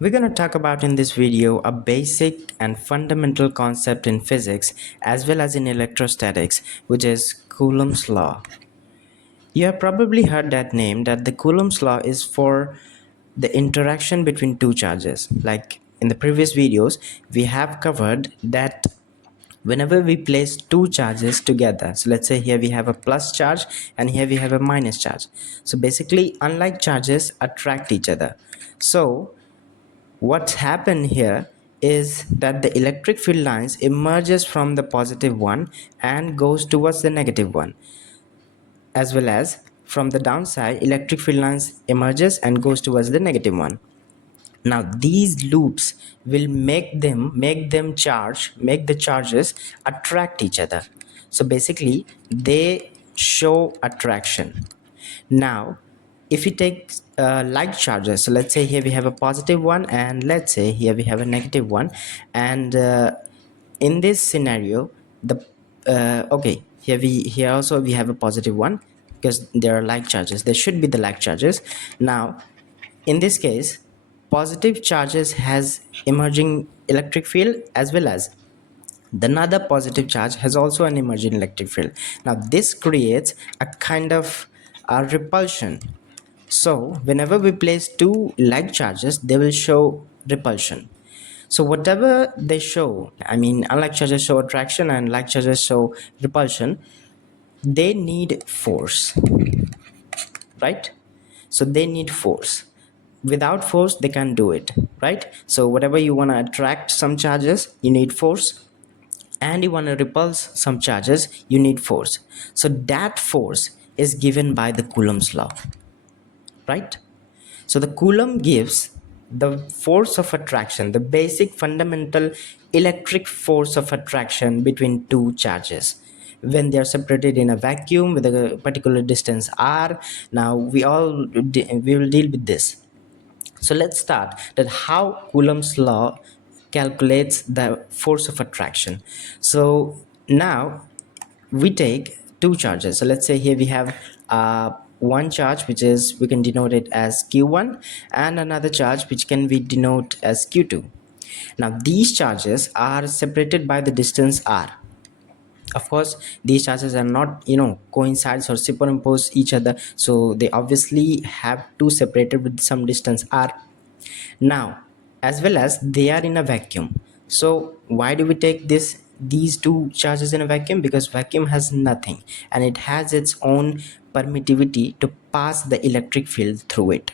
We're going to talk about in this video a basic and fundamental concept in physics as well as in electrostatics, which is Coulomb's law. You have probably heard that name, that the Coulomb's law is for the interaction between two charges. Like in the previous videos, we have covered that whenever we place two charges together, so let's say here we have a plus charge and here we have a minus charge. So basically, unlike charges attract each other. So what's happened here is that the electric field lines emerges from the positive one and goes towards the negative one, as well as from the downside electric field lines emerges and goes towards the negative one. Now these loops will make the charges attract each other. So basically they show attraction. Now if we take like charges, so let's say here we have a positive one and let's say here we have a negative one, and in this scenario the okay, here also we have a positive one because there are like charges, there should be the like charges. Now in this case, positive charges has emerging electric field, as well as the another positive charge has also an emerging electric field. Now this creates a kind of a repulsion. So whenever we place two like charges, they will show repulsion. So whatever they show, I mean, unlike charges show attraction and like charges show repulsion, they need force, right? So they need force. Without force they can't do it, right? So whatever you want to attract some charges, you need force, and you want to repulse some charges, you need force. So that force is given by the Coulomb's law, right? So the Coulomb gives the force of attraction, the basic fundamental electric force of attraction between two charges when they are separated in a vacuum with a particular distance r. Now we will deal with this. So let's start that how Coulomb's law calculates the force of attraction. So now we take two charges. So let's say here we have one charge which is, we can denote it as q1, and another charge which can be denoted as q2. Now these charges are separated by the distance r. Of course these charges are not coincides or superimpose each other, so they obviously have to separate it with some distance r. Now as well as they are in a vacuum. So why do we take these two charges in a vacuum? Because vacuum has nothing and it has its own permittivity to pass the electric field through it.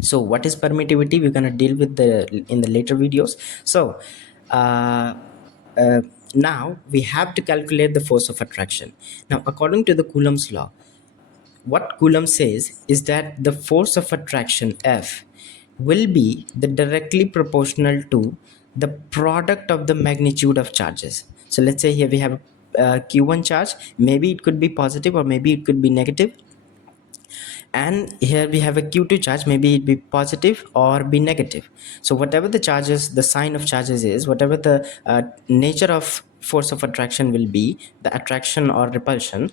So what is permittivity, we're going to deal with in the later videos. So uh, uh, now we have to calculate the force of attraction. Now according to the Coulomb's law, what Coulomb says is that the force of attraction F will be the directly proportional to the product of the magnitude of charges. So let's say here we have a q1 charge, maybe it could be positive or maybe it could be negative, and here we have a q2 charge, maybe it be positive or be negative. So whatever the charges, the sign of charges is, whatever the nature of force of attraction will be, the attraction or repulsion,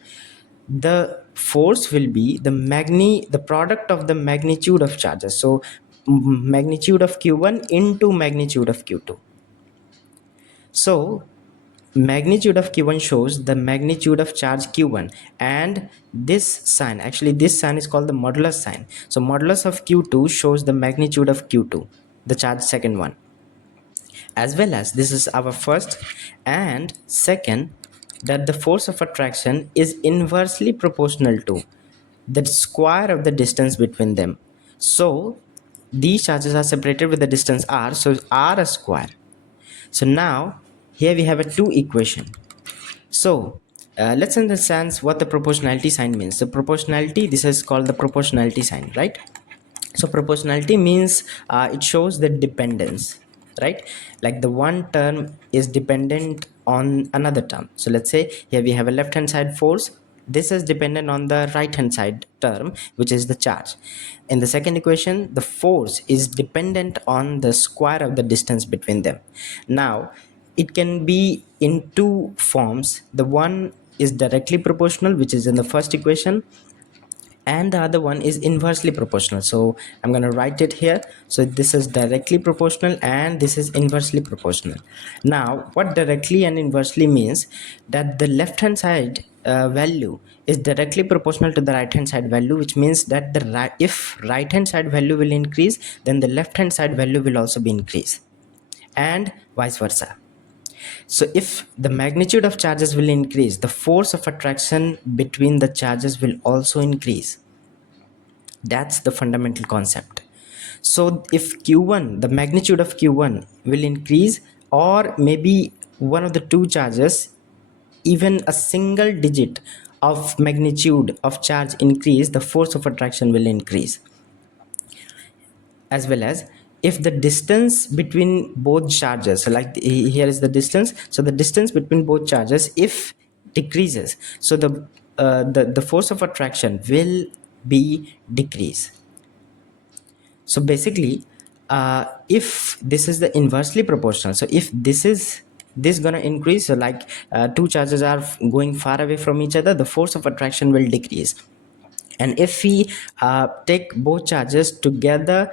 the force will be the product of the magnitude of charges. So magnitude of q1 into magnitude of q2. So magnitude of q1 shows the magnitude of charge q1, and this sign, actually this sign is called the modulus sign. So modulus of q2 shows the magnitude of q2, the charge second one. As well as this is our first, and second, that the force of attraction is inversely proportional to the square of the distance between them. So these charges are separated with the distance r, so r a square. So now here we have a two equation. So let's understand what the proportionality sign means. The proportionality, this is called the proportionality sign, right? So proportionality means it shows the dependence, right? Like the one term is dependent on another term. So let's say here we have a left hand side force, this is dependent on the right hand side term, which is the charge. In the second equation, the force is dependent on the square of the distance between them. Now it can be in two forms. The one is directly proportional, which is in the first equation, and the other one is inversely proportional. So I'm going to write it here. So this is directly proportional and this is inversely proportional. Now what directly and inversely means, that the left hand side value is directly proportional to the right hand side value, which means that if right hand side value will increase, then the left hand side value will also be increased, and vice versa. So if the magnitude of charges will increase, the force of attraction between the charges will also increase. That's the fundamental concept. So if q1, the magnitude of q1 will increase, or maybe one of the two charges, even a single digit of magnitude of charge increase, the force of attraction will increase. As well as if the distance between both charges, so like here is the distance, so the distance between both charges if decreases, so the force of attraction will be decrease. So basically if this is the inversely proportional, so if this gonna increase, so like two charges are going far away from each other, the force of attraction will decrease. And if we take both charges together,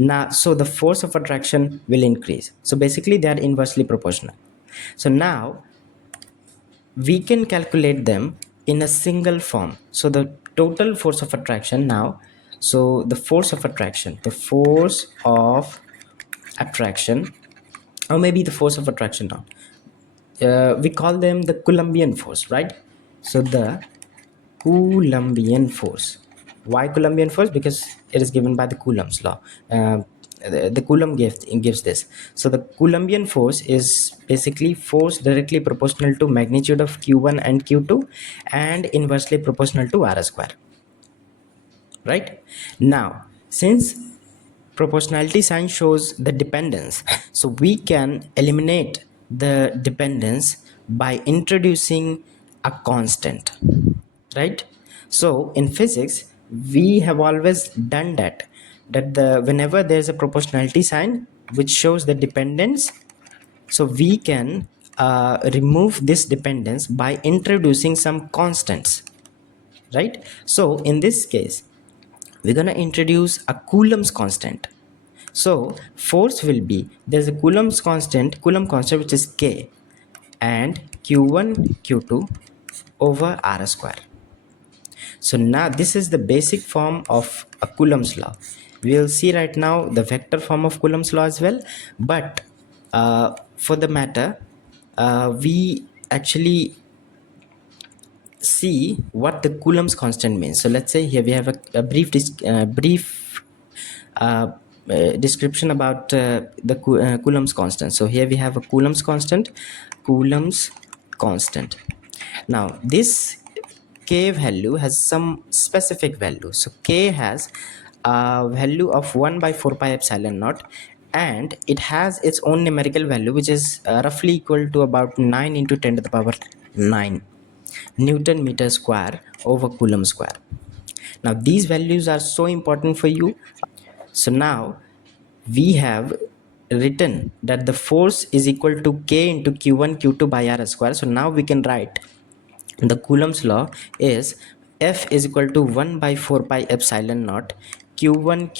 now so the force of attraction will increase. So basically they are inversely proportional. So now we can calculate them in a single form. So the total force of attraction now, so the force of attraction, or maybe the force of attraction now, we call them the Coulombian force, right? So the Coulombian force. Why Coulombian force? Because it is given by the Coulomb's law. The Coulomb gives this. So the Coulombian force is basically force directly proportional to magnitude of q1 and q2 and inversely proportional to r square. Right? Now, since proportionality sign shows the dependence, so we can eliminate the dependence by introducing a constant, right? So in physics we have always done that the whenever there's a proportionality sign which shows the dependence, so we can remove this dependence by introducing some constants, right? So in this case we're going to introduce a Coulomb's constant. So force will be, there's a Coulomb constant which is k, and q1 q2 over r square. So now this is the basic form of a Coulomb's law. We will see right now the vector form of Coulomb's law as well, but for the matter we actually see what the Coulomb's constant means. So let's say here we have a brief description about the Coulomb's constant. So here we have a Coulomb's constant. Now this k value has some specific value. So k has a value of 1 by 4 pi epsilon naught, and it has its own numerical value which is roughly equal to about 9 into 10 to the power 9 Newton meter square over Coulomb square. Now these values are so important for you. So now we have written that the force is equal to k into q1 q2 by r square. So now we can write the Coulomb's law is F is equal to 1 by 4 pi epsilon naught q1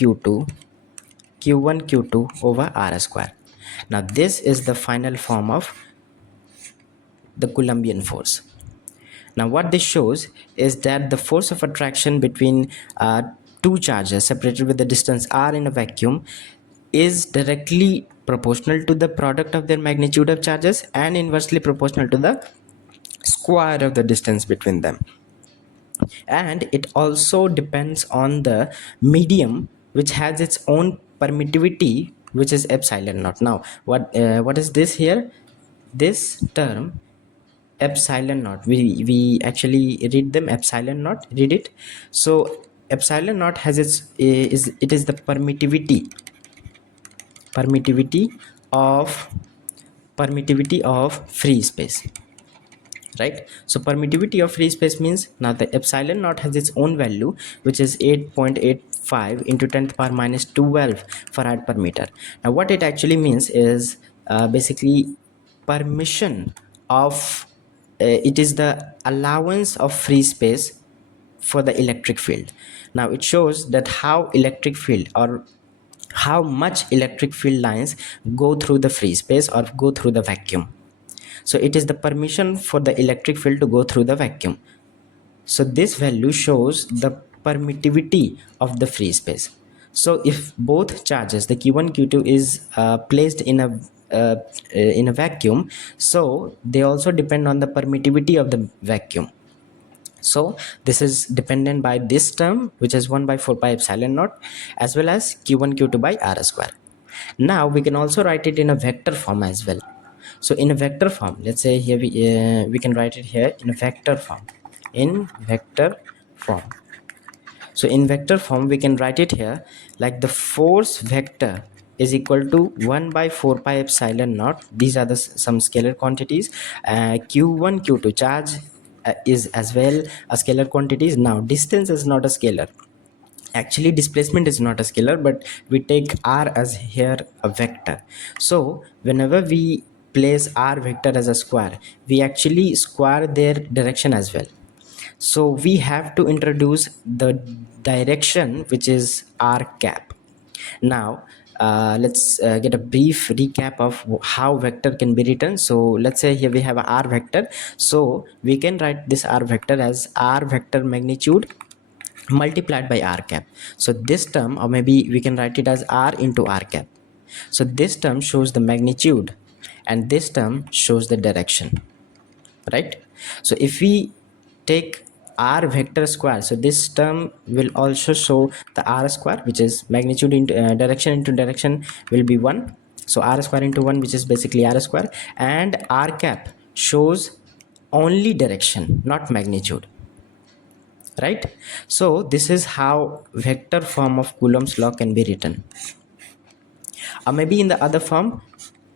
q2 over r square. Now this is the final form of the Coulombian force. Now what this shows is that the force of attraction between two charges separated with the distance r in a vacuum is directly proportional to the product of their magnitude of charges and inversely proportional to the square of the distance between them. And it also depends on the medium which has its own permittivity, which is epsilon naught. Now what is this here? This term epsilon naught, we actually read them epsilon naught, read it. So epsilon naught has its it is the permittivity of free space, right? So permittivity of free space means now the epsilon naught has its own value which is 8.85 into 10 to the power minus 12 farad per meter. Now what it actually means is basically permission of it is the allowance of free space for the electric field. Now it shows that how electric field or how much electric field lines go through the free space or go through the vacuum. So it is the permission for the electric field to go through the vacuum. So this value shows the permittivity of the free space. So if both charges, the q1 q2, is placed in a vacuum, so they also depend on the permittivity of the vacuum. So this is dependent by this term, which is 1 by 4 pi epsilon naught, as well as q1 q2 by r square. Now we can also write it in a vector form as well. So in a vector form, let's say here we can write it here in a vector form. In vector form. So in vector form, we can write it here like the force vector is equal to 1 by 4 pi epsilon naught. These are the some scalar quantities. Q1 q2 charge is as well a scalar quantities. Now distance is not a scalar. Actually displacement is not a scalar, but we take r as here a vector. So whenever we place r vector as a square, we actually square their direction as well. So we have to introduce the direction, which is r cap. Now let's get a brief recap of how vector can be written. So let's say here we have a r vector. So we can write this r vector as r vector magnitude multiplied by r cap. So this term, or maybe we can write it as r into r cap. So this term shows the magnitude and this term shows the direction, right? So if we take r vector square, so this term will also show the r square, which is magnitude into direction into direction, will be 1. So r square into 1, which is basically r square, and r cap shows only direction, not magnitude, right? So this is how vector form of Coulomb's law can be written. Or maybe in the other form,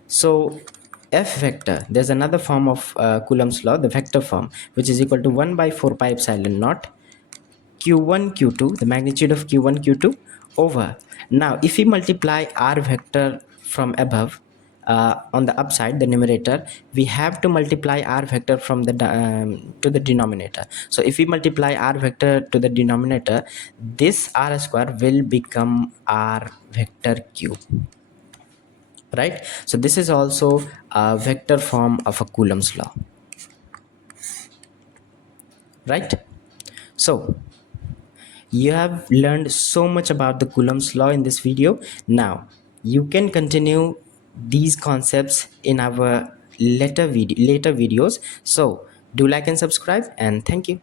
so f vector, there's another form of Coulomb's law, the vector form, which is equal to 1 by 4 pi epsilon naught q1 q2, the magnitude of q1 q2 over. Now if we multiply r vector from above, on the upside, the numerator, we have to multiply r vector from the to the denominator. So if we multiply r vector to the denominator, this r square will become r vector cube, right? So this is also a vector form of a Coulomb's law, right? So you have learned so much about the Coulomb's law in this video. Now you can continue these concepts in our later videos. So do like and subscribe, and thank you.